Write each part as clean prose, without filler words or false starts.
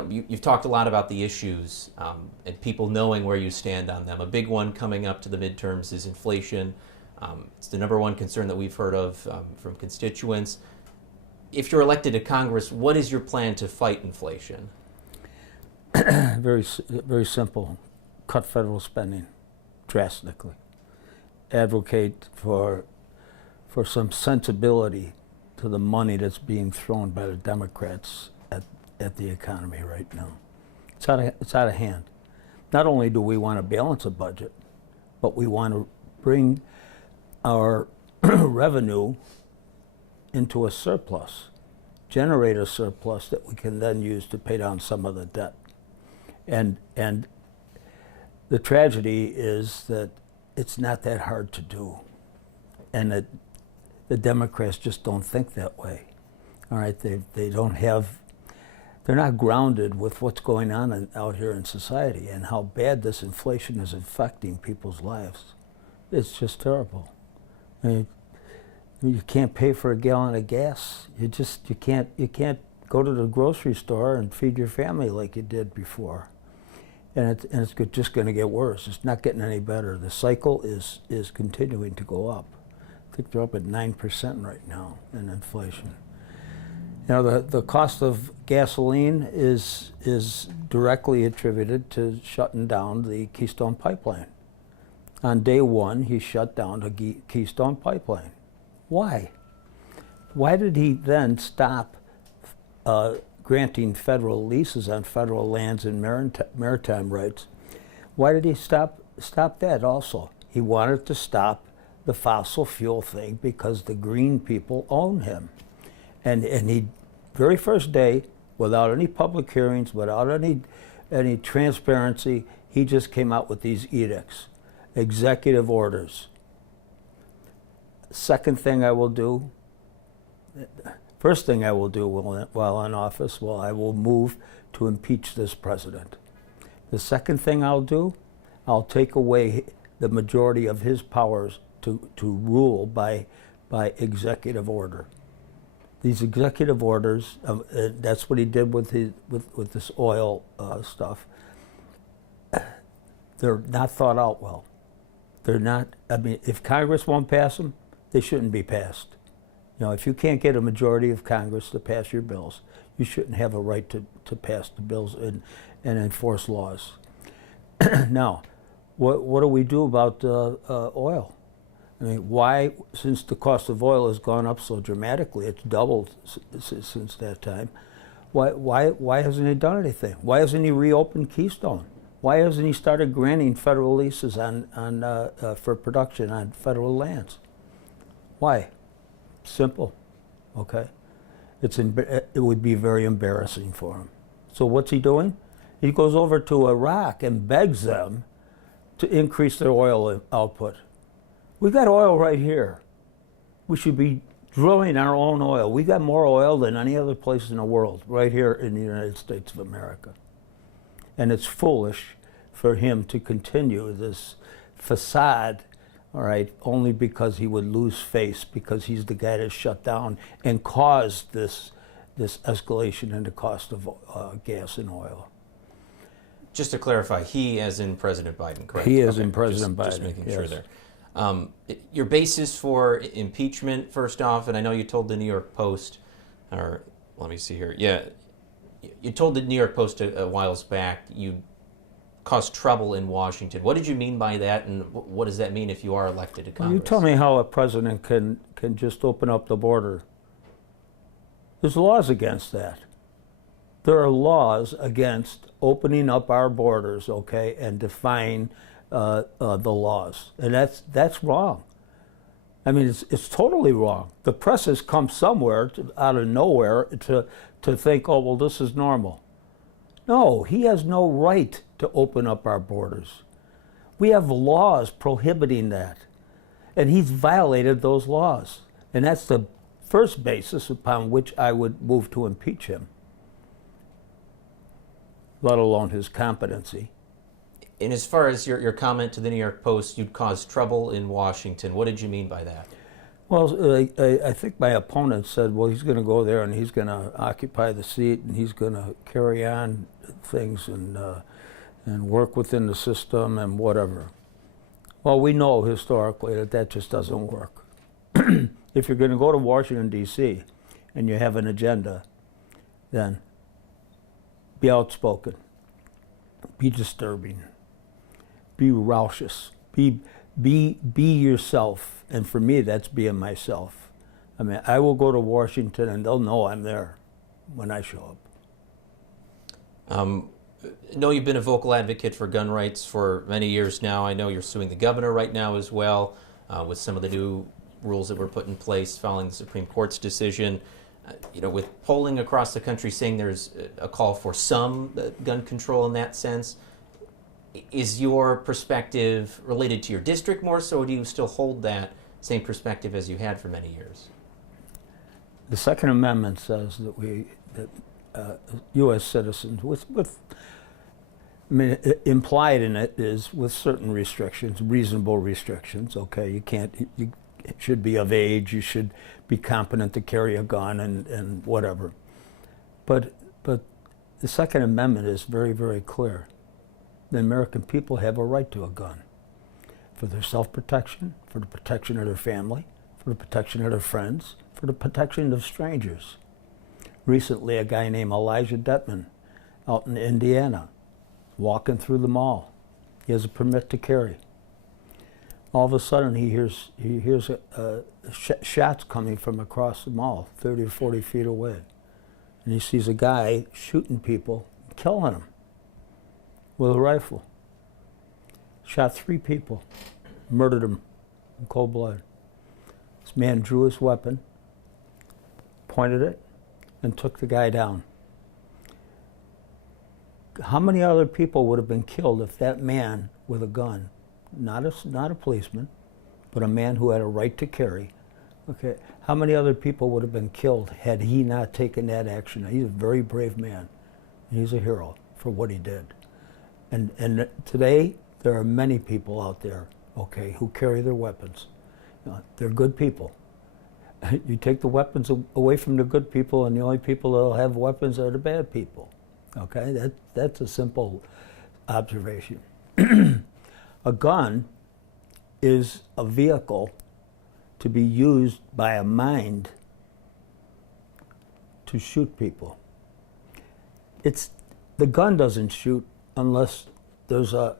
you've talked a lot about the issues and people knowing where you stand on them. A big one coming up to the midterms is inflation. It's the number one concern that we've heard of from constituents. If you're elected to Congress, what is your plan to fight inflation? Very simple. Cut federal spending drastically. Advocate for some sensibility to the money that's being thrown by the Democrats at the economy right now. It's out of hand. Not only do we want to balance a budget, but we want to bring our revenue into a surplus, generate a surplus that we can then use to pay down some of the debt. And the tragedy is that it's not that hard to do, and that the Democrats just don't think that way. All right, they're not grounded with what's going on out here in society and how bad this inflation is affecting people's lives. It's just terrible. I mean, you can't pay for a gallon of gas. You can't go to the grocery store and feed your family like you did before. And it's just going to get worse. It's not getting any better. The cycle is continuing to go up. I think they're up at 9% right now in inflation. You know, the cost of gasoline is directly attributed to shutting down the Keystone Pipeline. On day one, he shut down the Keystone Pipeline. Why? Why did he then stop granting federal leases on federal lands and maritime rights? Why did he stop that also? He wanted to stop the fossil fuel thing because the green people own him. And he, very first day, without any public hearings, without any transparency, he just came out with these edicts, executive orders. Second thing I will do, first thing I will do while in office, well, I will move to impeach this president. The second thing I'll do, I'll take away the majority of his powers to rule by executive order. These executive orders, that's what he did with this oil stuff. They're not thought out well. They're not. I mean, if Congress won't pass them, they shouldn't be passed. You know, if you can't get a majority of Congress to pass your bills, you shouldn't have a right to pass the bills and enforce laws. Now, what do we do about oil? I mean, why, since the cost of oil has gone up so dramatically, it's doubled since that time, why hasn't he done anything? Why hasn't he reopened Keystone? Why hasn't he started granting federal leases for production on federal lands? Why? Simple, okay? It would be very embarrassing for him. So what's he doing? He goes over to Iraq and begs them to increase their oil output. We got oil right here. We should be drilling our own oil. We got more oil than any other place in the world, right here in the United States of America. And it's foolish for him to continue this facade, all right, only because he would lose face, because he's the guy that shut down and caused this escalation in the cost of gas and oil. Just to clarify, he as in President Biden, correct? He as in President Biden, just making yes. sure there. Your basis for impeachment, first off, and I know you told the New York Post, or let me see here. Yeah, you told the New York Post a while back you caused trouble in Washington. What did you mean by that, and what does that mean if you are elected to Congress? Well, you tell me how a president can just open up the border. There's laws against that. There are laws against opening up our borders, okay, and defying the laws, and that's wrong. I mean, it's totally wrong. The press has come somewhere out of nowhere to think, oh, well, this is normal. No, he has no right to open up our borders. We have laws prohibiting that, and he's violated those laws, and that's the first basis upon which I would move to impeach him, let alone his competency. And as far as your comment to the New York Post, you'd cause trouble in Washington, what did you mean by that? Well, I think my opponent said, well, he's going to go there and he's going to occupy the seat and he's going to carry on things and work within the system and whatever. Well, we know historically that that just doesn't work. If you're going to go to Washington, D.C., and you have an agenda, then be outspoken, be disturbing, be raucous, be yourself. And for me, that's being myself. I mean, I will go to Washington and they'll know I'm there when I show up. I know you've been a vocal advocate for gun rights for many years now. I know you're suing the governor right now as well with some of the new rules that were put in place following the Supreme Court's decision. With polling across the country saying there's a call for some gun control in that sense, is your perspective related to your district more so, or do you still hold that same perspective as you had for many years? The Second Amendment says that U.S. citizens, implied in it is with certain restrictions, reasonable restrictions. Okay, you should be of age, you should be competent to carry a gun and whatever. But the Second Amendment is very, very clear. The American people have a right to a gun for their self-protection, for the protection of their family, for the protection of their friends, for the protection of strangers. Recently, a guy named Elijah Detman out in Indiana, walking through the mall. He has a permit to carry. All of a sudden, he hears shots coming from across the mall, 30 or 40 feet away. And he sees a guy shooting people, killing them with a rifle. Shot 3 people, murdered them in cold blood. This man drew his weapon, pointed it, and took the guy down. How many other people would have been killed if that man with a gun, not a policeman, but a man who had a right to carry, okay, how many other people would have been killed had he not taken that action? He's a very brave man. He's a hero for what he did. And today, there are many people out there, okay, who carry their weapons. They're good people. You take the weapons away from the good people, and the only people that'll have weapons are the bad people. Okay, that's a simple observation. A gun is a vehicle to be used by a mind to shoot people. The gun doesn't shoot unless there's a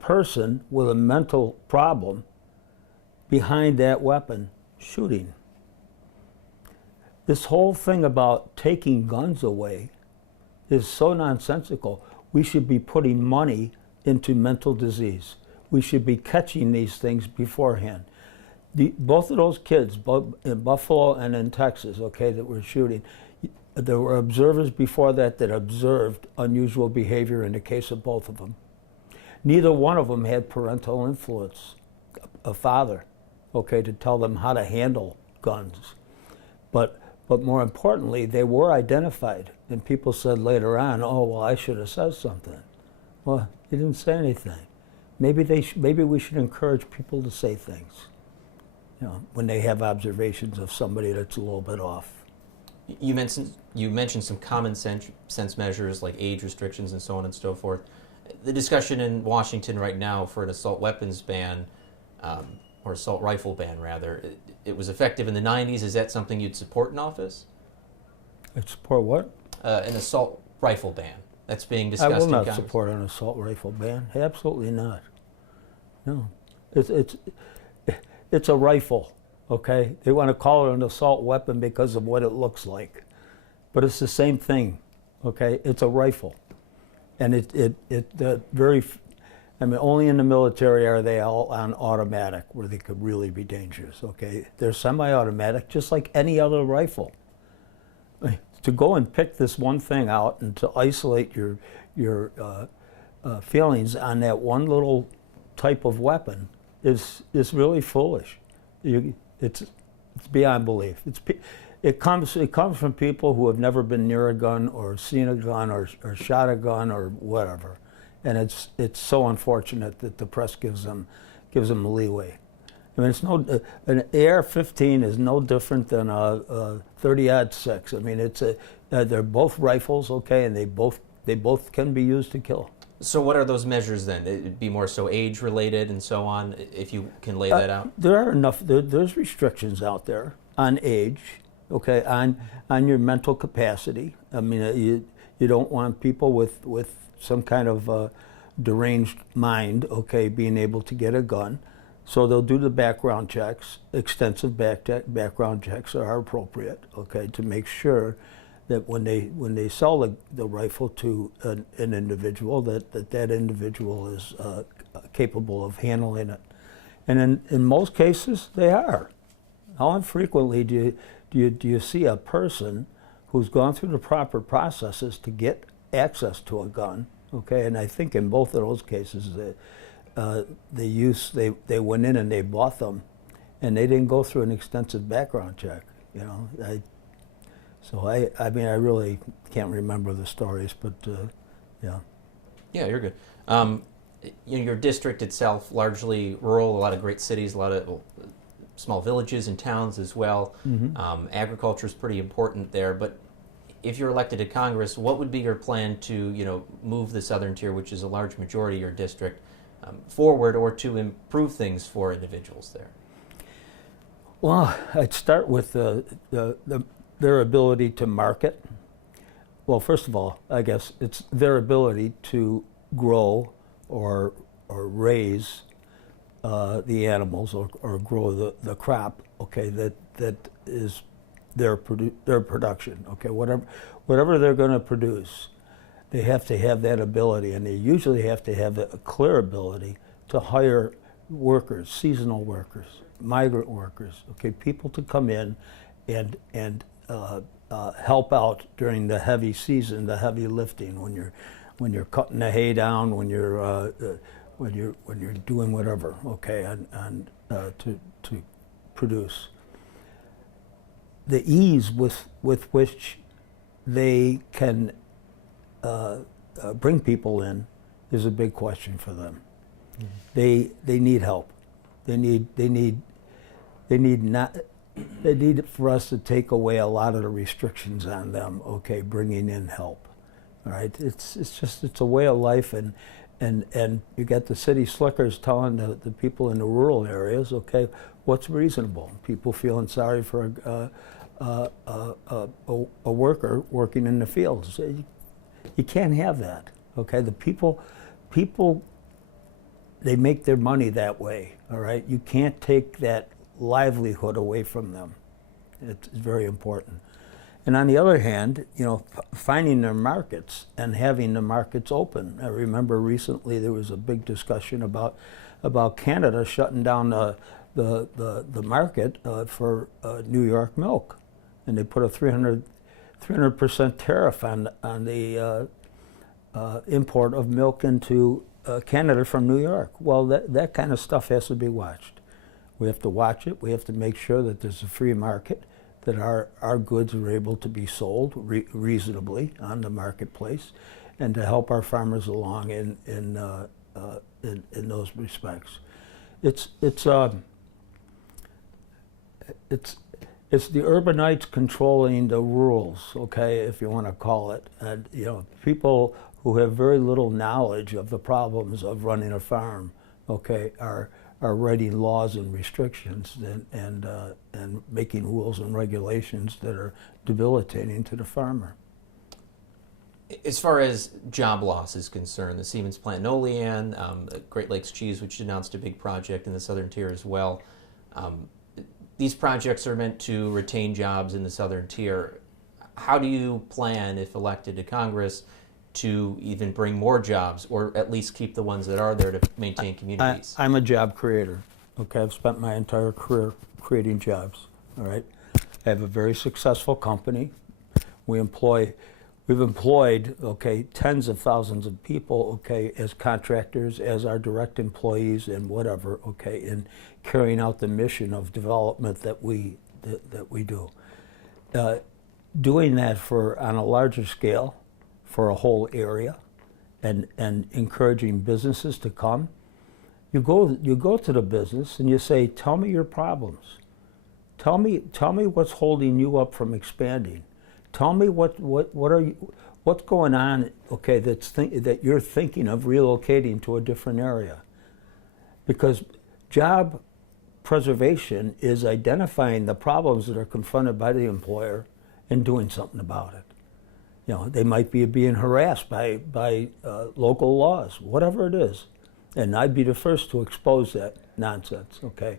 person with a mental problem behind that weapon shooting. This whole thing about taking guns away is so nonsensical. We should be putting money into mental disease. We should be catching these things beforehand. Both of those kids, both in Buffalo and in Texas, okay, that were shooting, there were observers before that observed unusual behavior in the case of both of them. Neither one of them had parental influence, a father, okay, to tell them how to handle guns. But more importantly, they were identified, and people said later on, "Oh, well, I should have said something." Well, you didn't say anything. Maybe we should encourage people to say things, when they have observations of somebody that's a little bit off. You mentioned some common sense measures like age restrictions and so on and so forth. The discussion in Washington right now for an assault weapons ban, or assault rifle ban rather, it was effective in the 90s. Is that something you'd support in office? I'd support what? An assault rifle ban. That's being discussed in Congress. I will not support an assault rifle ban. Absolutely not. No. It's a rifle, okay? They want to call it an assault weapon because of what it looks like. But it's the same thing, okay? It's a rifle. And only in the military are they all on automatic, where they could really be dangerous, okay? They're semi-automatic, just like any other rifle. To go and pick this one thing out and to isolate your feelings on that one little type of weapon is really foolish. It's beyond belief. It comes from people who have never been near a gun or seen a gun or shot a gun or whatever. And it's so unfortunate that the press gives them leeway. I mean, it's no an AR-15 is no different than a 30-06. I mean, they're both rifles, okay, and they both can be used to kill. So what are those measures then? It'd be more so age related and so on, if you can lay that out? There are enough. There's restrictions out there on age, okay, on your mental capacity. I mean, you don't want people with some kind of deranged mind, okay, being able to get a gun. So they'll do the background checks. Extensive background checks are appropriate, okay, to make sure that when they sell the rifle to an individual, that individual is capable of handling it. And in most cases, they are. How infrequently do you see a person who's gone through the proper processes to get access to a gun? Okay, and I think in both of those cases, they went in and they bought them, and they didn't go through an extensive background check. You know, I mean, I really can't remember the stories, but yeah. Yeah, you're good. Your district itself, largely rural, a lot of great cities, a lot of small villages and towns as well. Mm-hmm. Agriculture is pretty important there, but if you're elected to Congress, what would be your plan to, move the southern tier, which is a large majority of your district, forward, or to improve things for individuals there? Well, I'd start with their ability to market. Well, first of all, I guess it's their ability to grow or raise the animals or grow the crop. Okay, that is their production. Okay, whatever they're going to produce, they have to have that ability, and they usually have to have a clear ability to hire workers, seasonal workers, migrant workers. Okay, people to come in and help out during the heavy season, the heavy lifting, when you're cutting the hay down, when you're doing whatever. Okay, and to produce. The ease with which they can bring people in is a big question for them. Mm-hmm. They need help. They need for us to take away a lot of the restrictions on them. Okay, bringing in help. All right, it's a way of life, and you got the city slickers telling the people in the rural areas, okay, what's reasonable? People feeling sorry for a worker working in the fields. You can't have that. Okay, the people, they make their money that way. All right, you can't take that livelihood away from them. It's very important. And on the other hand, finding their markets and having the markets open. I remember recently there was a big discussion about Canada shutting down the market for New York milk, and they put a 300% tariff on the import of milk into Canada from New York. Well, that kind of stuff has to be watched. We have to watch it. We have to make sure that there's a free market, that our goods are able to be sold reasonably on the marketplace, and to help our farmers along in those respects. It's the urbanites controlling the rurals, okay, if you want to call it. And people who have very little knowledge of the problems of running a farm, okay, are writing laws and restrictions and making rules and regulations that are debilitating to the farmer. As far as job loss is concerned, the Siemens plant in Olean, Great Lakes Cheese, which announced a big project in the southern tier as well. These projects are meant to retain jobs in the southern tier. How do you plan, if elected to Congress, to even bring more jobs, or at least keep the ones that are there to maintain communities? I'm a job creator. Okay, I've spent my entire career creating jobs. All right, I have a very successful company. We've employed tens of thousands of people, okay, as contractors, as our direct employees, and whatever, okay, in carrying out the mission of development that we do. Doing that on a larger scale, for a whole area, and encouraging businesses to come, You go to the business and you say, tell me your problems. Tell me what's holding you up from expanding. Tell me what's going on, okay, that you're thinking of relocating to a different area. Because job preservation is identifying the problems that are confronted by the employer and doing something about it. You know, they might be being harassed by local laws, whatever it is. And I'd be the first to expose that nonsense, okay?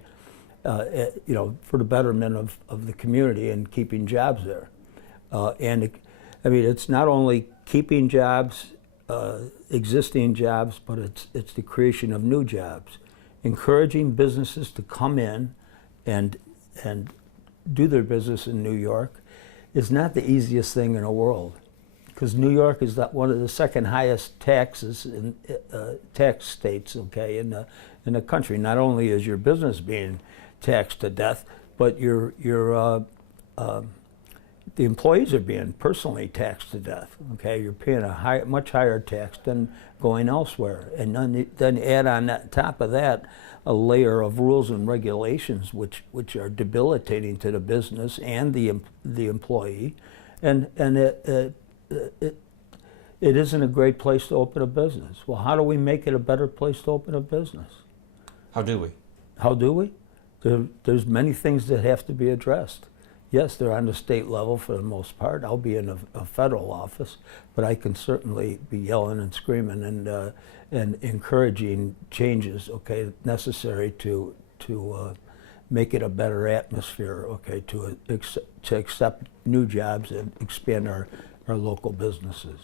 You know, for the betterment of the community and keeping jobs there. I mean, it's not only keeping jobs, existing jobs, but it's the creation of new jobs. Encouraging businesses to come in and do their business in New York is not the easiest thing in the world, because New York is one of the second highest taxes in tax states, okay, in the country. Not only is your business being taxed to death, but the employees are being personally taxed to death. Okay, you're paying a much higher tax than going elsewhere, and then add on top of that a layer of rules and regulations which are debilitating to the business and the employee, and it isn't a great place to open a business. Well, how do we make it a better place to open a business? How do we? How do we? There's many things that have to be addressed. Yes, they're on the state level for the most part. I'll be in a federal office, but I can certainly be yelling and screaming and encouraging changes, okay, necessary to make it a better atmosphere, okay, to accept new jobs and expand our local businesses.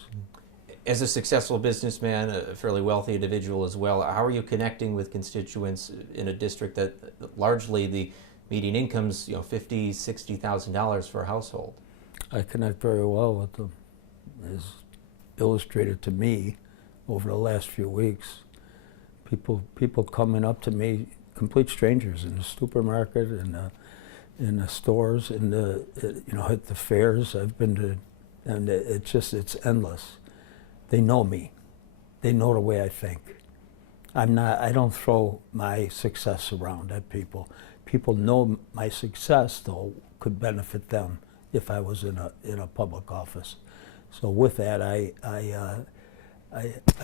As a successful businessman, a fairly wealthy individual as well, how are you connecting with constituents in a district that largely the median income's, you know, $50,000, $60,000 for a household? I connect very well with them, as illustrated to me over the last few weeks. People coming up to me, complete strangers, in the supermarket, in the stores, in the you know, at the fairs I've been to, and it's endless. They know me. They know the way I think. I don't throw my success around at people. People know my success, though, could benefit them if I was in a public office. So with that, I'm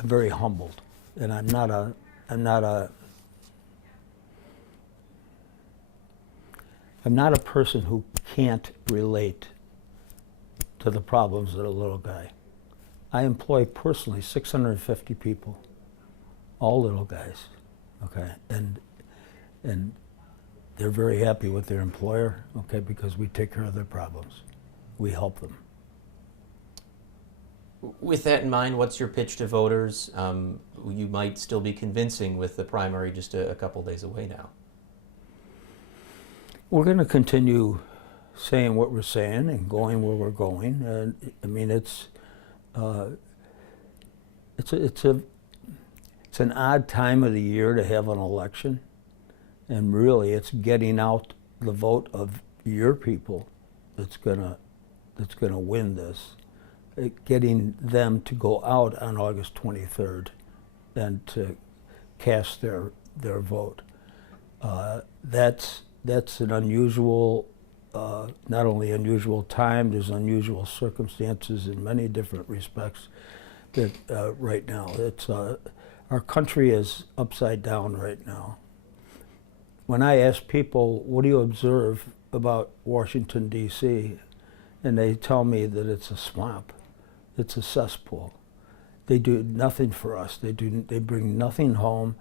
very humbled, and I'm not a person who can't relate to the problems of the little guy. I employ personally 650 people, all little guys, okay, and they're very happy with their employer, okay, because we take care of their problems. We help them. With that in mind, what's your pitch to voters? You might still be convincing with the primary just a couple days away now. We're going to continue saying what we're saying and going where we're going. I mean, it's an odd time of the year to have an election, and really, it's getting out the vote of your people that's gonna win this. Getting them to go out on August 23rd and to cast their vote. That's an unusual, not only unusual time, there's unusual circumstances in many different respects that right now. Our country is upside down right now. When I ask people, what do you observe about Washington, D.C., and they tell me that it's a swamp, it's a cesspool. They do nothing for us. They bring nothing home.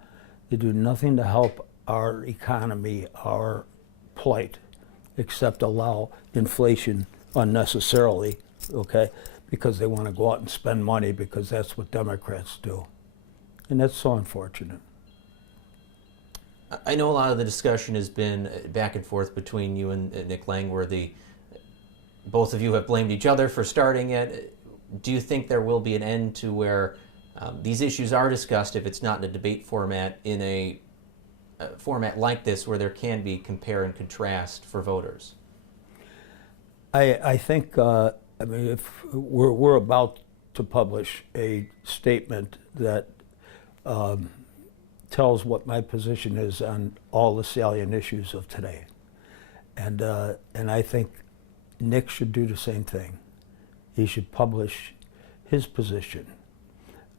They do nothing to help our economy, our plight, except allow inflation unnecessarily, okay, because they want to go out and spend money because that's what Democrats do. And that's so unfortunate. I know a lot of the discussion has been back and forth between you and Nick Lang, where both of you have blamed each other for starting it. Do you think there will be an end to where these issues are discussed, if it's not in a debate format, in a format like this where there can be compare and contrast for voters? I think, I mean, if we're about to publish a statement that tells what my position is on all the salient issues of today. And I think Nick should do the same thing. He should publish his position.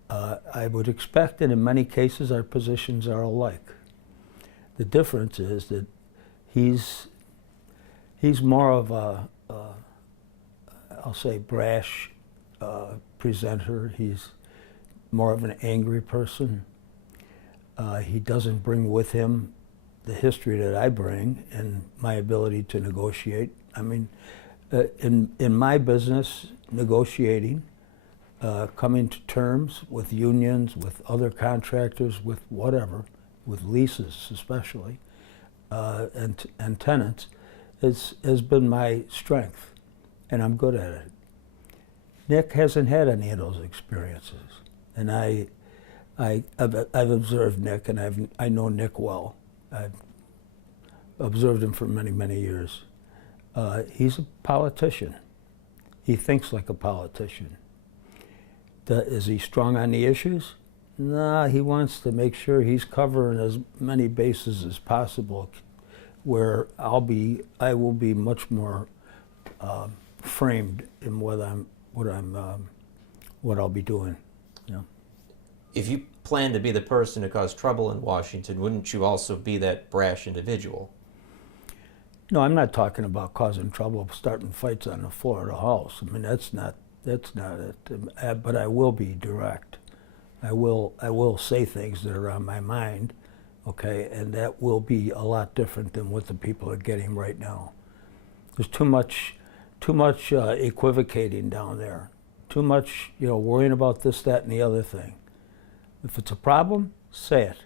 I would expect that in many cases our positions are alike. The difference is that he's more of a, I'll say, brash presenter. He's more of an angry person. He doesn't bring with him the history that I bring and my ability to negotiate. I mean, in my business, negotiating, coming to terms with unions, with other contractors, with whatever, with leases especially, and tenants, has been my strength, and I'm good at it. Nick hasn't had any of those experiences, and I've observed Nick, and I know Nick well. I've observed him for many, many years. He's a politician. He thinks like a politician. Is he strong on the issues? No, he wants to make sure he's covering as many bases as possible, where I will be much more framed in what I'll be doing. Yeah. If you plan to be the person to cause trouble in Washington, wouldn't you also be that brash individual? No, I'm not talking about causing trouble, starting fights on the floor of the House. I mean, that's not it. But I will be direct. I will say things that are on my mind, okay, and that will be a lot different than what the people are getting right now. There's too much equivocating down there. Too much, worrying about this, that, and the other thing. If it's a problem, say it,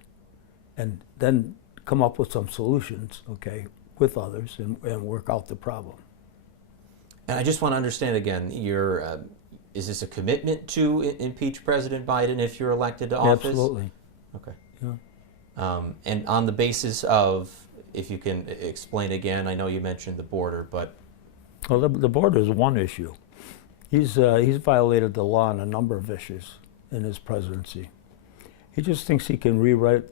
and then come up with some solutions, okay, with others, and work out the problem. And I just want to understand again, is this a commitment to impeach President Biden if you're elected to office? Absolutely. Okay. Yeah. And on the basis of, if you can explain again, I know you mentioned the border, but... Well, the border is one issue. He's violated the law on a number of issues in his presidency. He just thinks he can rewrite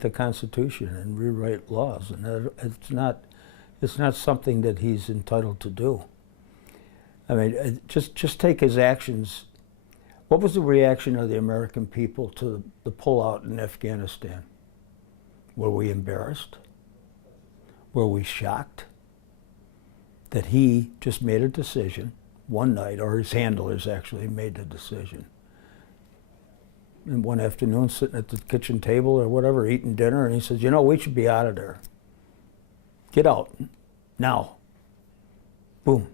the Constitution and rewrite laws, and it's not something that he's entitled to do. I mean, just take his actions. What was the reaction of the American people to the pullout in Afghanistan? Were we embarrassed? Were we shocked that he just made a decision one night, or his handlers actually made the decision? And one afternoon, sitting at the kitchen table or whatever, eating dinner, and he says, we should be out of there. Get out, now. Boom.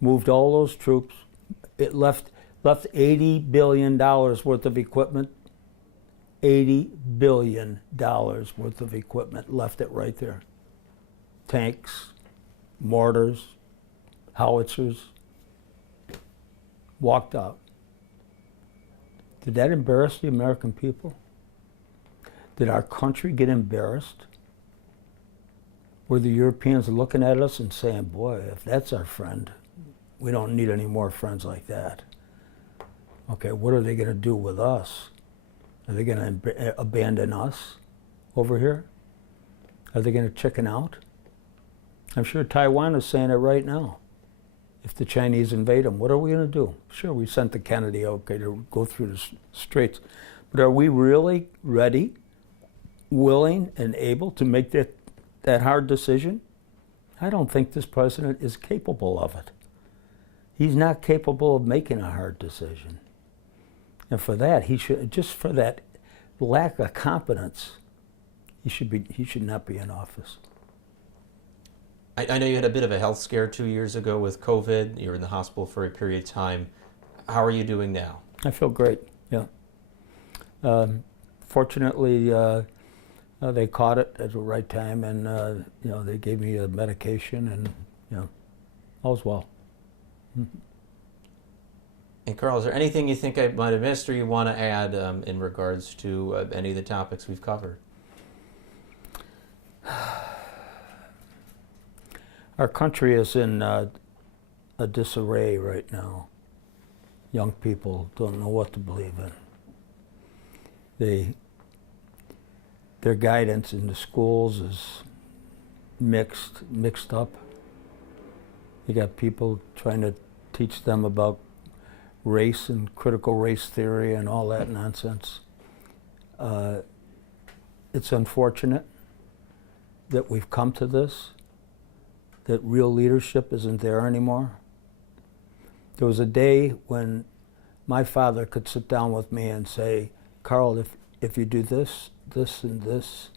Moved all those troops. It left $80 billion worth of equipment. $80 billion worth of equipment, left it right there. Tanks, mortars, howitzers. Walked out. Did that embarrass the American people? Did our country get embarrassed? Were the Europeans looking at us and saying, boy, if that's our friend, we don't need any more friends like that. Okay, what are they going to do with us? Are they going to abandon us over here? Are they going to chicken out? I'm sure Taiwan is saying it right now. If the Chinese invade them, what are we going to do? Sure, we sent the Kennedy, okay, to go through the straits. But are we really ready, willing, and able to make that hard decision? I don't think this president is capable of it. He's not capable of making a hard decision. And for that, just for that lack of competence, he should not be in office. I know you had a bit of a health scare 2 years ago with COVID. You were in the hospital for a period of time. How are you doing now? I feel great, yeah. Fortunately, they caught it at the right time, and they gave me a medication, and all's well. Mm-hmm. And Carl, is there anything you think I might have missed or you want to add in regards to any of the topics we've covered? Our country is in a disarray right now. Young people don't know what to believe in. their guidance in the schools is mixed up. You got people trying to teach them about race and critical race theory and all that nonsense. It's unfortunate that we've come to this, that real leadership isn't there anymore. There was a day when my father could sit down with me and say, Carl, if you do this, this, and this,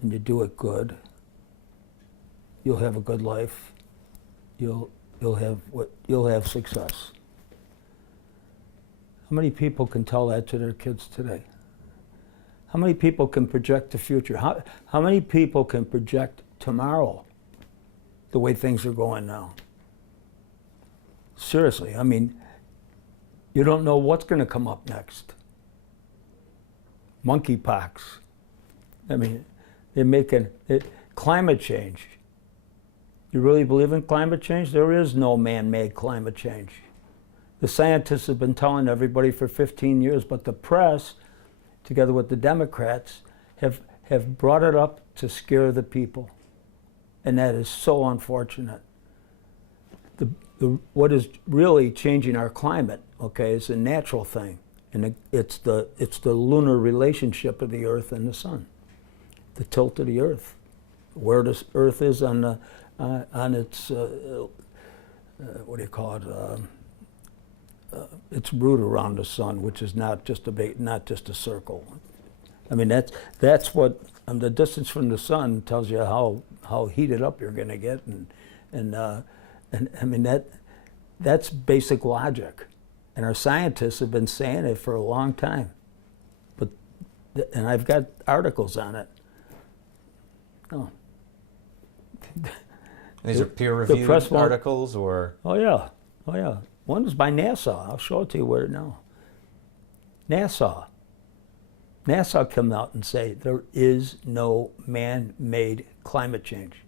and you do it good, you'll have a good life. You'll have success. How many people can tell that to their kids today? How many people can project the future? How many people can project tomorrow the way things are going now? Seriously, I mean, you don't know what's going to come up next. Monkeypox. I mean, they're making climate change. You really believe in climate change? There is no man-made climate change. The scientists have been telling everybody for 15 years, but the press, together with the Democrats, have brought it up to scare the people. And that is so unfortunate. What is really changing our climate, okay, is a natural thing. And it's the lunar relationship of the Earth and the Sun, the tilt of the Earth, where the Earth is on its what do you call it? Its route around the Sun, which is not just a circle. I mean that's what the distance from the Sun tells you how heated up you're going to get, and I mean that's basic logic. And our scientists have been saying it for a long time. And I've got articles on it. Oh. These are peer-reviewed articles, or? Oh yeah. One is by NASA. I'll show it to you where now. NASA came out and say there is no man-made climate change.